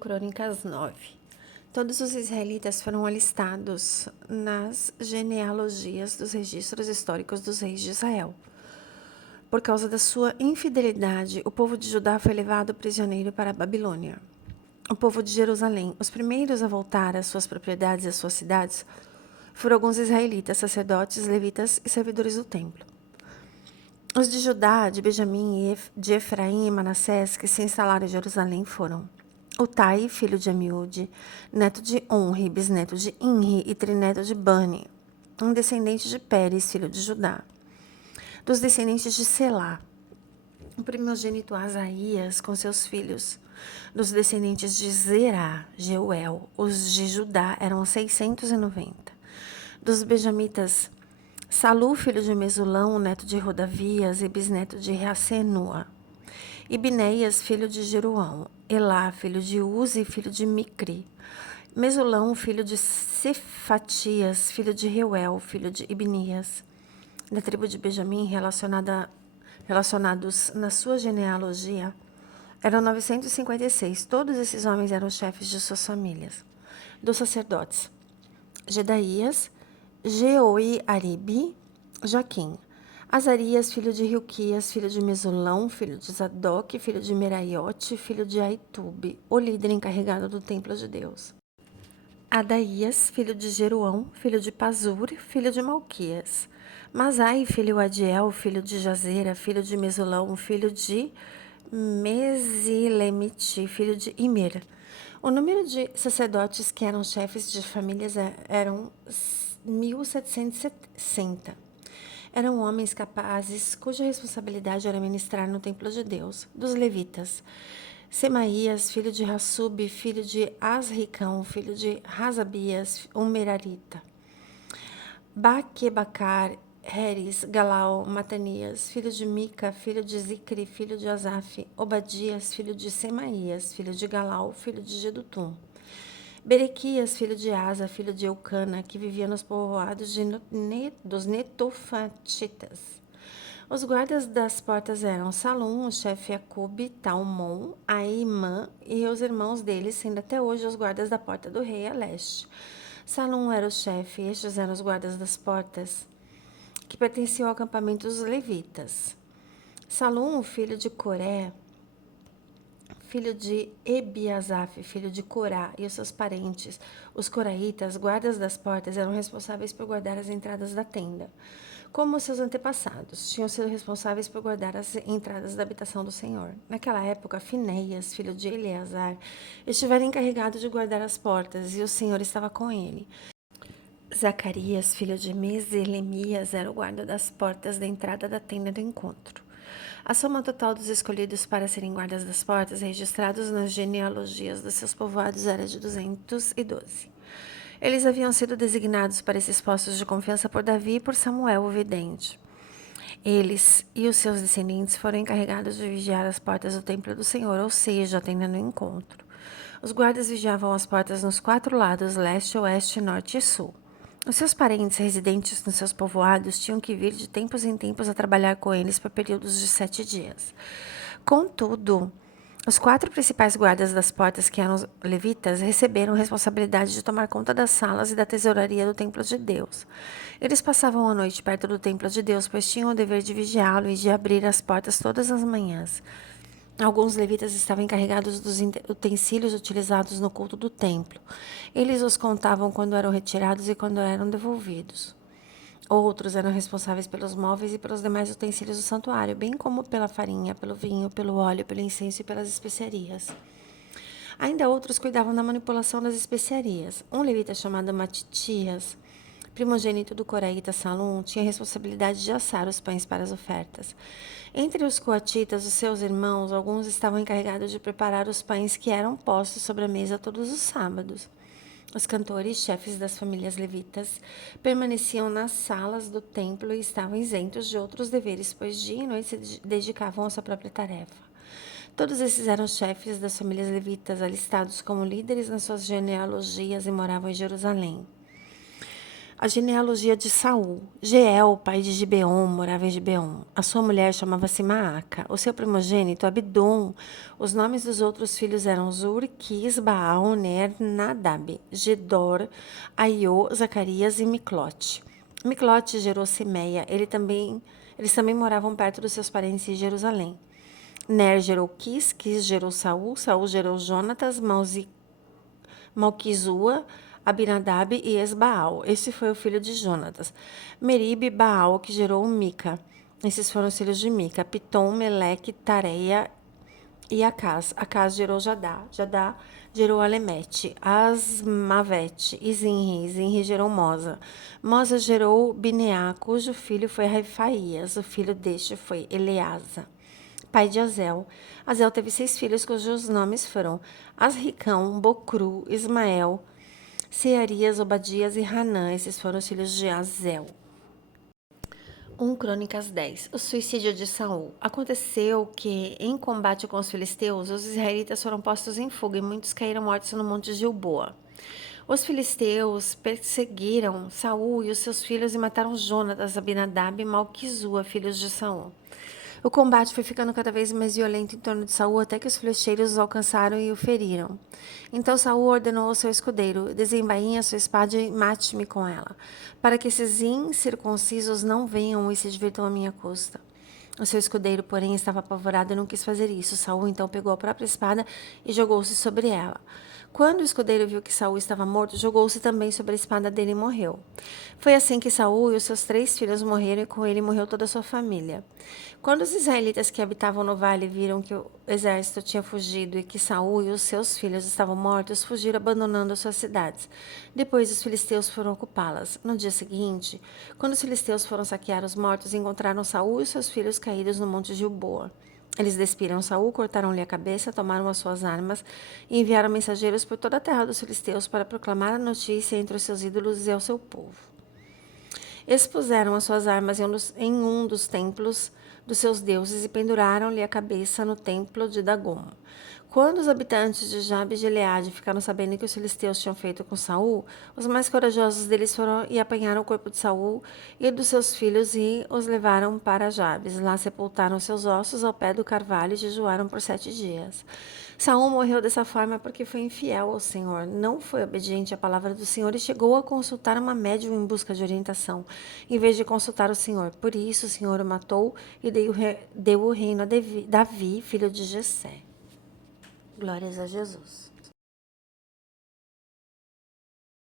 Crônicas 9. Todos os israelitas foram alistados nas genealogias dos registros históricos dos reis de Israel. Por causa da sua infidelidade, o povo de Judá foi levado prisioneiro para a Babilônia. O povo de Jerusalém, os primeiros a voltar às suas propriedades e às suas cidades, foram alguns israelitas, sacerdotes, levitas e servidores do templo. Os de Judá, de Benjamim, de Efraim e Manassés, que se instalaram em Jerusalém, foram Utai, filho de Amiúde, neto de Onri, bisneto de Inri e trineto de Bani, um descendente de Pérez, filho de Judá. Dos descendentes de Selá, o primogênito Asaías com seus filhos. Dos descendentes de Zerá, Jeuel, os de Judá eram 690. Dos benjamitas, Salu, filho de Mesulão, neto de Rodavias e bisneto de Racenua. Ibneias, filho de Jeruão. Elá, filho de Uzi, filho de Micri. Mesulão, filho de Cefatias, filho de Reuel, filho de Ibnias. Da tribo de Benjamim, relacionados na sua genealogia, eram 956. Todos esses homens eram chefes de suas famílias. Dos sacerdotes, Jedaías, Jeoiaribe, Jaquim. Azarias, filho de Hilquias, filho de Mesulão, filho de Zadok, filho de Meraiote, filho de Aitube, o líder encarregado do templo de Deus. Adaías, filho de Jeruão, filho de Pazur, filho de Malquias. Masai, filho de Adiel, filho de Jazera, filho de Mesulão, filho de Mesilemite, filho de Imer. O número de sacerdotes que eram chefes de famílias eram 1760. Eram homens capazes, cuja responsabilidade era ministrar no templo de Deus. Dos levitas, Semaías, filho de Hassub, filho de Asricão, filho de Razabias, um merarita. Baquebacar, Heres, Galal, Matanias, filho de Mica, filho de Zicri, filho de Asaf, Obadias, filho de Semaías, filho de Galal, filho de Gedutum. Berequias, filho de Asa, filho de Eucana, que vivia nos povoados dos Netofatitas. Os guardas das portas eram Salum, o chefe Acube, Talmon, Aimã e os irmãos deles, sendo até hoje os guardas da porta do rei a leste. Salum era o chefe, estes eram os guardas das portas, que pertenciam ao acampamento dos levitas. Salum, filho de Coré, filho de Ebiasaf, filho de Corá, e os seus parentes, os coraitas, guardas das portas, eram responsáveis por guardar as entradas da tenda. Como seus antepassados, tinham sido responsáveis por guardar as entradas da habitação do Senhor. Naquela época, Finéias, filho de Eleazar, estivera encarregado de guardar as portas, e o Senhor estava com ele. Zacarias, filho de Meselemias, era o guarda das portas da entrada da tenda do encontro. A soma total dos escolhidos para serem guardas das portas, registrados nas genealogias dos seus povoados, era de 212. Eles haviam sido designados para esses postos de confiança por Davi e por Samuel, o vidente. Eles e os seus descendentes foram encarregados de vigiar as portas do templo do Senhor, ou seja, atendendo o encontro. Os guardas vigiavam as portas nos 4 lados, leste, oeste, norte e sul. Os seus parentes residentes nos seus povoados tinham que vir de tempos em tempos a trabalhar com eles por períodos de 7 dias. Contudo, os 4 principais guardas das portas, que eram os levitas, receberam responsabilidade de tomar conta das salas e da tesouraria do templo de Deus. Eles passavam a noite perto do templo de Deus, pois tinham o dever de vigiá-lo e de abrir as portas todas as manhãs. Alguns levitas estavam encarregados dos utensílios utilizados no culto do templo. Eles os contavam quando eram retirados e quando eram devolvidos. Outros eram responsáveis pelos móveis e pelos demais utensílios do santuário, bem como pela farinha, pelo vinho, pelo óleo, pelo incenso e pelas especiarias. Ainda outros cuidavam da manipulação das especiarias. Um levita chamado Matitias, primogênito do coraíta Salum, tinha a responsabilidade de assar os pães para as ofertas. Entre os coatitas, os seus irmãos, alguns estavam encarregados de preparar os pães que eram postos sobre a mesa todos os sábados. Os cantores, chefes das famílias levitas, permaneciam nas salas do templo e estavam isentos de outros deveres, pois dia e noite se dedicavam à sua própria tarefa. Todos esses eram chefes das famílias levitas, alistados como líderes nas suas genealogias e moravam em Jerusalém. A genealogia de Saul. Jeel, pai de Gibeon, morava em Gibeon. A sua mulher chamava-se Maaca. O seu primogênito, Abdom. Os nomes dos outros filhos eram Zur, Quis, Baal, Ner, Nadab, Gedor, Aiô, Zacarias e Miclote. Miclote gerou Simeia. Eles também moravam perto dos seus parentes em Jerusalém. Ner gerou Quis, Quis gerou Saul, Saul gerou Jonatas, Malquizua, Abinadab e Esbaal. Este foi o filho de Jonatas. Meribe, Baal, que gerou Mica. Esses foram os filhos de Mica. Pitom, Meleque, Tareia e Acaz. Acaz gerou Jadá. Jadá gerou Alemete, Asmavete e Zinri. Zinri gerou Mosa. Mosa gerou Bineá, cujo filho foi Refaías. O filho deste foi Eleasa, pai de Azel. Azel teve 6 filhos, cujos nomes foram Asricão, Bocru, Ismael, Searias, Obadias e Hanã. Esses foram os filhos de Azel. 1 Crônicas 10. O suicídio de Saul. Aconteceu que, em combate com os filisteus, os israelitas foram postos em fuga e muitos caíram mortos no monte Gilboa. Os filisteus perseguiram Saul e os seus filhos e mataram Jonatas, Abinadab e Malquizua, filhos de Saul. O combate foi ficando cada vez mais violento em torno de Saul até que os flecheiros o alcançaram e o feriram. Então Saul ordenou ao seu escudeiro: desembainhe a sua espada e mate-me com ela, para que esses incircuncisos não venham e se divirtam à minha custa. O seu escudeiro, porém, estava apavorado e não quis fazer isso. Saul então pegou a própria espada e jogou-se sobre ela. Quando o escudeiro viu que Saul estava morto, jogou-se também sobre a espada dele e morreu. Foi assim que Saul e os seus 3 filhos morreram e com ele morreu toda a sua família. Quando os israelitas que habitavam no vale viram que o exército tinha fugido e que Saul e os seus filhos estavam mortos, fugiram abandonando as suas cidades. Depois os filisteus foram ocupá-las. No dia seguinte, quando os filisteus foram saquear os mortos, encontraram Saul e seus filhos caídos no monte Gilboa. Eles despiram Saul, cortaram-lhe a cabeça, tomaram as suas armas e enviaram mensageiros por toda a terra dos filisteus para proclamar a notícia entre os seus ídolos e ao seu povo. Expuseram as suas armas em um dos templos dos seus deuses e penduraram-lhe a cabeça no templo de Dagom. Quando os habitantes de Jabe e Gileade ficaram sabendo que os filisteus tinham feito com Saul, os mais corajosos deles foram e apanharam o corpo de Saul e dos seus filhos e os levaram para Jabes. Lá sepultaram seus ossos ao pé do carvalho e jejuaram por 7 dias. Saul morreu dessa forma porque foi infiel ao Senhor, não foi obediente à palavra do Senhor e chegou a consultar uma médium em busca de orientação, em vez de consultar o Senhor. Por isso o Senhor o matou e deu o reino a Davi, filho de Jessé. Glórias a Jesus.